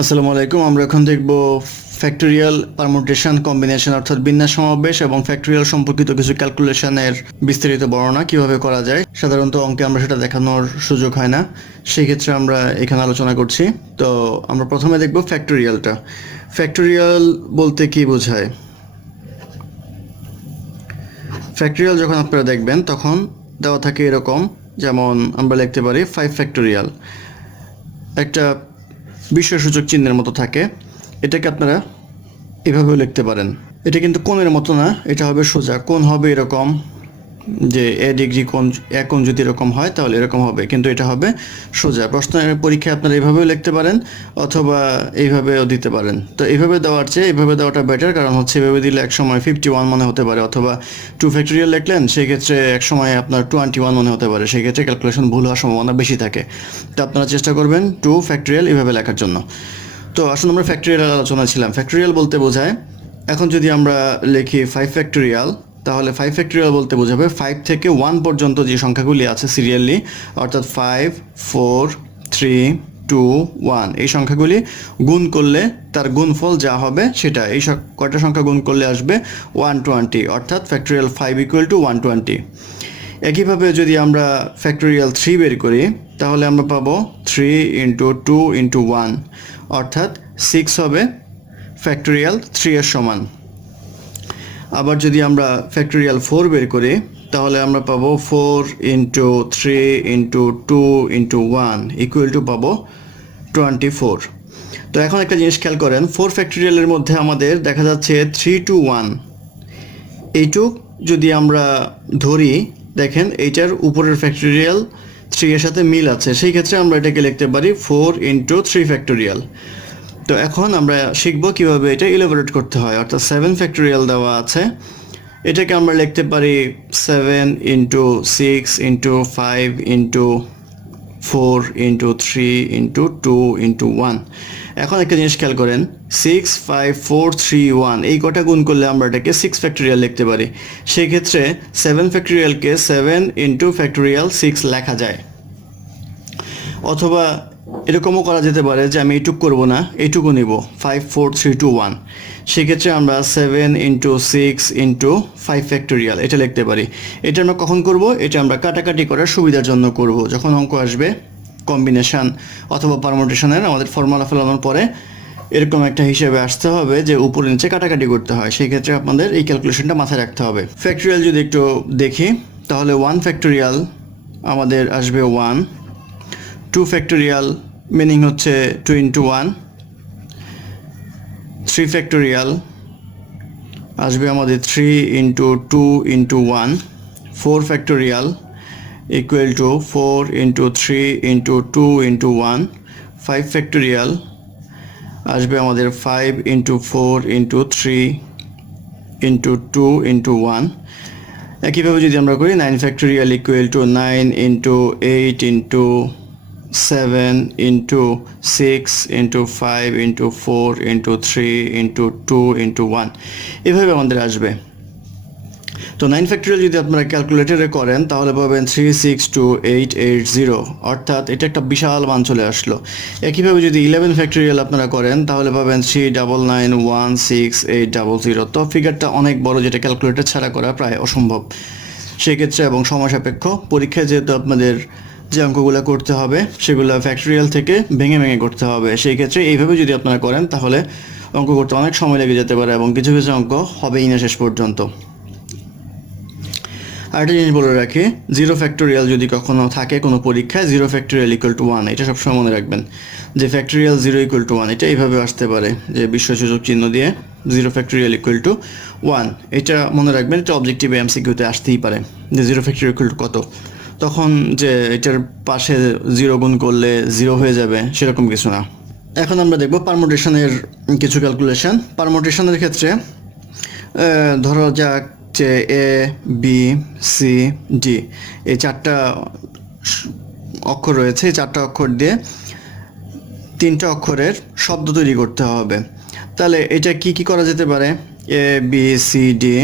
আসসালামু আলাইকুম। আমরা এখন দেখব ফ্যাক্টরিয়াল পারমুটেশন কম্বিনেশন অর্থাৎ বিন্যাস সমাবেশ এবং ফ্যাক্টরিয়াল সম্পর্কিত কিছু ক্যালকুলেশনের বিস্তারিত বর্ণনা কিভাবে করা যায়। সাধারণত অঙ্কে আমরা সেটা দেখানোর সুযোগ হয় না, সেই ক্ষেত্রে আমরা এখানে আলোচনা করছি। তো আমরা প্রথমে দেখব ফ্যাক্টরিয়ালটা। ফ্যাক্টরিয়াল বলতে কি বোঝায়? ফ্যাক্টরিয়াল যখন আপনারা দেখবেন তখন দেওয়া থাকে এরকম, যেমন আমরা লিখতে পারি 5 ফ্যাক্টরিয়াল, একটা বিস্ময়সূচক চিহ্নের মতো থাকে। এটাকে আপনারা এভাবেও লিখতে পারেন। এটা কিন্তু কোণের মতো না, এটা হবে সোজা। কোণ হবে এরকম, যে এ ডিগ্রি কোণ, এক কোণ যদি এরকম হয় তাহলে এরকম হবে, কিন্তু এটা হবে সোজা। প্রশ্নের পরীক্ষায় আপনারা এইভাবেও লিখতে পারেন অথবা এইভাবেও দিতে পারেন। তো এইভাবে দেওয়ার চেয়ে এইভাবে দেওয়াটা বেটার, কারণ হচ্ছে এভাবে দিলে এক সময় 51 মনে হতে পারে, অথবা 2 ফ্যাক্টরিয়াল লিখলেন সেই ক্ষেত্রে এক সময় আপনার 21 মনে হতে পারে, সেই ক্ষেত্রে ক্যালকুলেশন ভুল হওয়ার সম্ভাবনা বেশি থাকে। তো আপনারা চেষ্টা করবেন 2 ফ্যাক্টরিয়াল এভাবে লেখার জন্য। তো আসলে আমরা ফ্যাক্টরিয়াল আলোচনা ছিলাম। ফ্যাক্টরিয়াল বলতে বোঝায়, এখন যদি আমরা লিখি 5 ফ্যাক্টরিয়াল, তাহলে 5 ফ্যাক্টরিয়াল বলতে বোঝাবে 5 থেকে 1 পর্যন্ত যে সংখ্যাগুলি আছে সিরিয়ালি, অর্থাৎ 5, 4, 3, 2, 1 এই সংখ্যাগুলি গুণ করলে তার গুণফল যা হবে সেটা, এই কয়টা সংখ্যা গুণ করলে আসবে 120, অর্থাৎ ফ্যাক্টরিয়াল 5 ইকুয়াল টু 120। একইভাবে যদি আমরা ফ্যাক্টরিয়াল 3 বের করি তাহলে আমরা পাবো 3 ইন্টু 2 ইন্টু 1, অর্থাৎ 6 হবে ফ্যাক্টরিয়াল 3 এর সমান। আবার যদি আমরা ফ্যাক্টরিয়াল 4 বের করি তাহলে আমরা পাবো 4 into 3 into 2 into 1 equal to পাবো 24। তো এখন একটা জিনিস খেয়াল করেন, 4 ফ্যাক্টরিয়ালের মধ্যে আমাদের দেখা যাচ্ছে 3 টু 1, এইটুক যদি আমরা ধরি, দেখেন এইটার উপরের ফ্যাক্টরিয়াল 3 এর সাথে মিল আছে, সেই ক্ষেত্রে আমরা এটাকে লিখতে পারি 4 ইন্টু 3 ফ্যাক্টরিয়াল। তো এখন আমরা শিখব কিভাবে এটা ইলাবোরেট করতে হয়, অর্থাৎ 7 ফ্যাক্টরিয়াল দেওয়া আছে, এটাকে আমরা লিখতে পারি 7 into 6 into 5 into 4 into 3 into 2 into 1। এখন একটা জিনিস খেয়াল করেন, 6, 5, 4, 3, 1 এই কটা গুণ করলে আমরা এটাকে 6 ফ্যাক্টরিয়াল লিখতে পারি। সেই ক্ষেত্রে 7 ফ্যাক্টরিয়ালকে 7 ইন্টু ফ্যাক্টরিয়াল 6 লেখা যায়। অথবা এরকমও করা যেতে পারে যে আমি এইটুক করবো না, এইটুকু নিব, 5, 4, 3, 2, 1। সেক্ষেত্রে আমরা 7 ইন্টু 6 ইন্টু 5 ফ্যাক্টরিয়াল এটা লিখতে পারি। এটা আমরা কখন করব? এটা আমরা কাটাকাটি করার সুবিধার জন্য করব। যখন অঙ্ক আসবে কম্বিনেশন অথবা পারমুটেশনের, আমাদের ফর্মুলা ফেলানোর পরে এরকম একটা হিসেবে আসতে হবে যে উপরে নিচে কাটাকাটি করতে হয়, সেই ক্ষেত্রে আপনাদের এই ক্যালকুলেশনটা মাথায় রাখতে হবে। ফ্যাক্টরিয়াল যদি একটু দেখি তাহলে 1 ফ্যাক্টরিয়াল আমাদের আসবে 1, 2 ফ্যাক্টরিয়াল মিনিং হচ্ছে 2 ইন্টু 1, 3 ফ্যাক্টরিয়াল আসবে আমাদের 3 into 2 into 1, 4 factorial equal to 4 into 3 into 2 into 1, 5 factorial আসবে আমাদের 5 ইন্টু 4 ইন্টু 3 ইন্টু 2 ইন্টু 1। একইভাবে যদি আমরা করি 9 factorial equal to 9 into 8 into 7 into 6 into 5 into 4 into 3 into 2 into 1, এভাবে আমাদের আসবে। তো 9 ফ্যাক্টরিয়াল যদি আপনারা ক্যালকুলেটরে করেন তাহলে পাবেন 3628880, অর্থাৎ এটা একটা বিশাল মান চলে আসলো। একইভাবে যদি 11 ফ্যাক্টরিয়াল আপনারা করেন তাহলে পাবেন 3991680। তো ফিগারটা অনেক বড়, যেটা ক্যালকুলেটর ছাড়া করা প্রায় অসম্ভব সেক্ষেত্রে, এবং সময় সাপেক্ষ। পরীক্ষায় যেহেতু আপনাদের যে অঙ্কগুলো করতে হবে সেগুলো ফ্যাক্টরিয়াল থেকে ভেঙে ভেঙে করতে হবে, সেই ক্ষেত্রে এইভাবে যদি আপনারা করেন তাহলে অঙ্ক করতে অনেক সময় লেগে যেতে পারে এবং কিছু কিছু অঙ্ক হবেই না শেষ পর্যন্ত। আরেকটা জিনিস বলে রাখি, 0 ফ্যাক্টরিয়াল যদি কখনো থাকে কোনো পরীক্ষায়, 0 ফ্যাক্টরিয়াল ইকুয়াল টু 1, এটা সবসময় মনে রাখবেন যে ফ্যাক্টরিয়াল 0 ইকুয়াল টু 1, এটা এইভাবে আসতে পারে যে বিস্ময়সূচক চিহ্ন দিয়ে 0 ফ্যাক্টরিয়াল ইকুয়াল টু 1, এটা মনে রাখবেন। এটা অবজেক্টিভ এমসিকিউতে আসতেই পারে যে 0 ফ্যাক্টরিয়াল ইকুয়াল টু কত, তখন যে এটার পাশে 0 গুণ করলে 0 হয়ে যাবে সেরকম কিছু না। এখন আমরা দেখব পারমুটেশনের কিছু ক্যালকুলেশন। পারমুটেশনের ক্ষেত্রে ধরো যাক যে এ বি সি ডি এই 4টা অক্ষর রয়েছে, এই 4টা অক্ষর দিয়ে 3টা অক্ষরের শব্দ তৈরি করতে হবে। তাহলে এটা কি কি করা যেতে পারে? এ বি সি ডি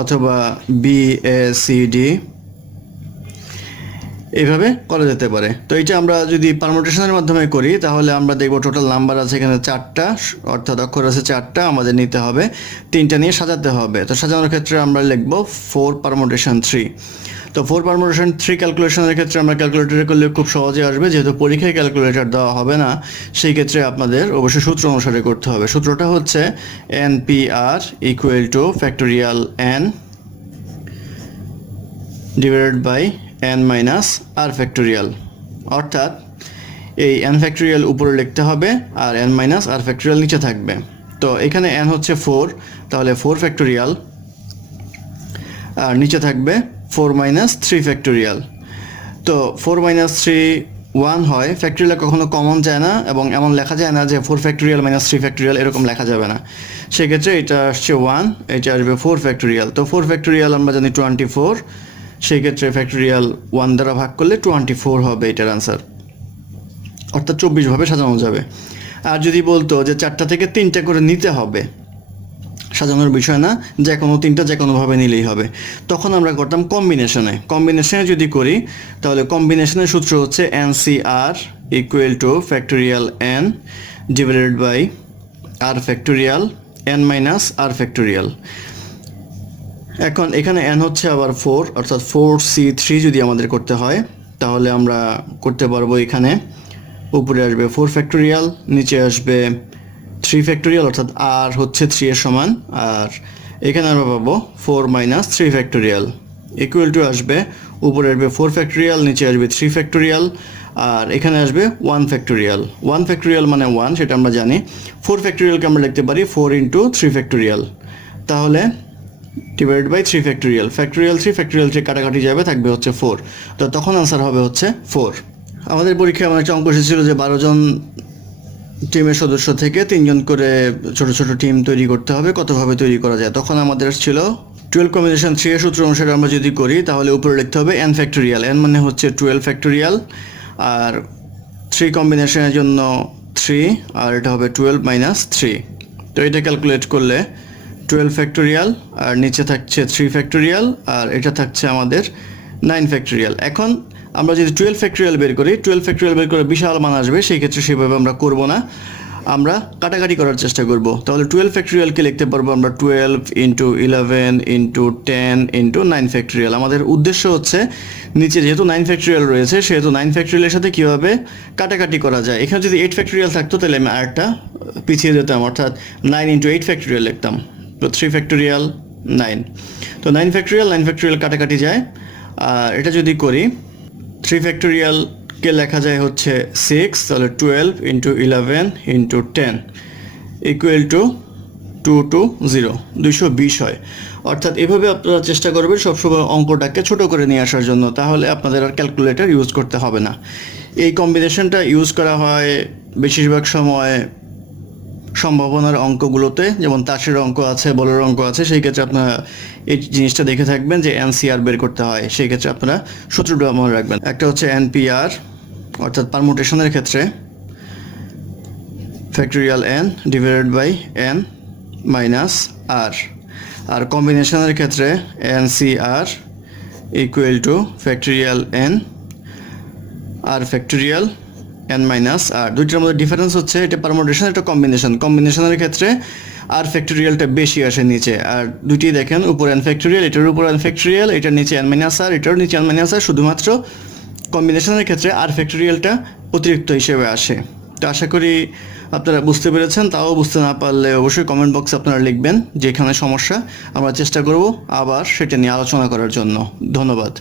অথবা বি এ সি ডি, এইভাবে করা যেতে পারে। তো এটা আমরা যদি পারমুটেশনের মাধ্যমে করি তাহলে আমরা দেখব টোটাল নাম্বার আছে এখানে 4টা, অর্থাৎ অক্ষর আছে 4টা, আমাদের নিতে হবে 3টা নিয়ে সাজাতে হবে। তো সাজানোর ক্ষেত্রে আমরা লিখব 4 পারমুটেশন 3। তো 4 পারমুটেশন 3 ক্যালকুলেশনের ক্ষেত্রে আমরা ক্যালকুলেটরে করলে খুব সহজে আসবে, যেহেতু পরীক্ষায় ক্যালকুলেটর দেওয়া হবে না সেই ক্ষেত্রে আপনাদের অবশ্যই সূত্র অনুসারে করতে হবে। সূত্রটা হচ্ছে NPR equal to factorial n divided by n minus r factorial, অর্থাৎ এই n ফ্যাক্টোরিয়াল উপরে লিখতে হবে আর n মাইনাস r ফ্যাক্টোরিয়াল নিচে থাকবে। তো এখানে n হচ্ছে 4, তাহলে 4 ফ্যাক্টোরিয়াল আর নিচে থাকবে 4 মাইনাস 3 ফ্যাক্টোরিয়াল। তো 4 মাইনাস 3 1 হয়, ফ্যাক্টোরিয়াল কখনো কমন যায় না এবং এমন লেখা যায় না যে 4 ফ্যাক্টোরিয়াল মাইনাস 3 ফ্যাক্টোরিয়াল, এরকম লেখা যাবে না। সেক্ষেত্রে এটা আসছে 1, এটা আসবে 4 ফ্যাক্টোরিয়াল। তো 4 ফ্যাক্টোরিয়াল আমরা জানি 24, সেই ক্ষেত্রে ফ্যাক্টোরিয়াল 1 দ্বারা ভাগ করলে 24 হবে এটার আনসার, অর্থাৎ 24 ভাবে সাজানো যাবে। আর যদি বলতো যে 4টা থেকে 3টা করে নিতে হবে, সাজানোর বিষয় না, যে কোনো 3টা যে কোনোভাবে নিলেই হবে, তখন আমরা করতাম কম্বিনেশনে যদি করি তাহলে কম্বিনেশনের সূত্র হচ্ছে NCR equal to factorial n divided by r factorial n minus r factorial. এখন এখানে n হচ্ছে আবার 4, অর্থাৎ 4C3 যদি আমাদের করতে হয় তাহলে আমরা করতে পারবো। এখানে উপরে আসবে 4 ফ্যাক্টোরিয়াল, নিচে আসবে 3 ফ্যাক্টোরিয়াল, অর্থাৎ r হচ্ছে 3 এর সমান, আর এখানে আমরা পাবো 4 মাইনাস 3 ফ্যাক্টোরিয়াল ইকুয়াল টু আসবে উপরে আসবে 4 ফ্যাক্টোরিয়াল, নিচে আসবে 3 ফ্যাক্টোরিয়াল, আর এখানে আসবে 1 ফ্যাক্টোরিয়াল। 1 ফ্যাক্টোরিয়াল মানে 1, সেটা আমরা জানি। 4 ফ্যাক্টোরিয়ালকে আমরা লিখতে পারি 4 ইন্টু 3 ফ্যাক্টোরিয়াল, তাহলে ডিভাইডেড বাই 3 ফ্যাক্টোরিয়াল। ফ্যাক্টোরিয়াল 3 কাটাকাটি যাবে, থাকবে হচ্ছে 4। তো তখন আনসার হবে হচ্ছে 4। আমাদের পরীক্ষায় এমন একটা অঙ্ক এসেছিল যে 12 জন টিমের সদস্য থেকে 3 জন করে ছোট ছোট টিম তৈরি করতে হবে, কতভাবে তৈরি করা যায়। তখন আমাদের ছিল 12 কম্বিনেশন 3 এর সূত্র অনুসারে আমরা যদি করি তাহলে উপরে লিখতে হবে n ফ্যাক্টোরিয়াল, n মানে হচ্ছে 12 ফ্যাক্টোরিয়াল, আর 3 কম্বিনেশনের জন্য 3, আর এটা হবে 12 মাইনাস 3। তো এটা ক্যালকুলেট করলে 12 ফ্যাক্টোরিয়াল আর নিচে থাকছে 3 ফ্যাক্টোরিয়াল, আর এটা থাকছে আমাদের 9 ফ্যাক্টোরিয়াল। এখন আমরা যদি 12 ফ্যাক্টোরিয়াল বের করি, 12 ফ্যাক্টোরিয়াল বের করে বিশাল মান আসবে, সেই ক্ষেত্রে সেভাবে আমরা করব না, আমরা কাটাকাটি করার চেষ্টা করব। তাহলে 12 ফ্যাক্টোরিয়ালকে লিখতে পারবো আমরা 12 ইন্টু 11 ইন্টু 10 ইন্টু 9 ফ্যাক্টোরিয়াল। আমাদের উদ্দেশ্য হচ্ছে নিচে যেহেতু 9 ফ্যাক্টোরিয়াল রয়েছে সেহেতু 9 ফ্যাক্টোরিয়ালের সাথে কীভাবে কাটাকাটি করা যায়। এখানে যদি 8 ফ্যাক্টোরিয়াল থাকতো তাহলে আমি আরেকটা পিছিয়ে যেতাম, অর্থাৎ 9 ইন্টু 8 ফ্যাক্টোরিয়াল লিখতাম। তো 3 ফ্যাক্টোরিয়াল 9, তো 9 ফ্যাক্টোরিয়াল কাটাকাটি যায়। আর এটা যদি করি 3 ফ্যাক্টোরিয়ালকে লেখা যায় হচ্ছে 6, তাহলে 12 ইন্টু 11 ইন্টু 10 ইকুয়াল টু 220, 220 হয়। অর্থাৎ এভাবে আপনারা চেষ্টা করবেন সবসময় অঙ্কটাকে ছোট করে নিয়ে আসার জন্য, তাহলে আপনাদের আর ক্যালকুলেটর ইউজ করতে হবে না। এই কম্বিনেশনটা ইউজ করা হয় বেশিরভাগ সময় সম্ভাবনার অঙ্কগুলোতে, যেমন তাসের অঙ্ক আছে, বলের অঙ্ক আছে, সেই ক্ষেত্রে আপনারা এই জিনিসটা দেখে থাকবেন যে NCR বের করতে হয়, সেই ক্ষেত্রে আপনারা সূত্রটা মনে রাখবেন। একটা হচ্ছে NPR, অর্থাৎ পারমুটেশনের ক্ষেত্রে factorial n divided by n minus r, আর কম্বিনেশনের ক্ষেত্রে NCR equal to factorial n r factorial n minus r. দুইটার মধ্যে ডিফারেন্স হচ্ছে এটা পারমুটেশন, এটা কম্বিনেশনের ক্ষেত্রে আর ফ্যাক্টোরিয়ালটা বেশি আসে নিচে, আর দুইটি দেখেন উপর n ফ্যাক্টোরিয়াল, এটার উপর n ফ্যাক্টোরিয়াল, এটার নিচে n মাইনাস আর, এটার নিচে n মাইনাস আর। শুধুমাত্র কম্বিনেশনের ক্ষেত্রে আর ফ্যাক্টোরিয়ালটা অতিরিক্ত হিসেবে আসে। তো আশা করি আপনারা বুঝতে পেরেছেন। তাও বুঝতে না পারলে অবশ্যই কমেন্ট বক্সে আপনারা লিখবেন যেখানে সমস্যা, আমরা চেষ্টা করব আবার সেটা নিয়ে আলোচনা করার জন্য। ধন্যবাদ।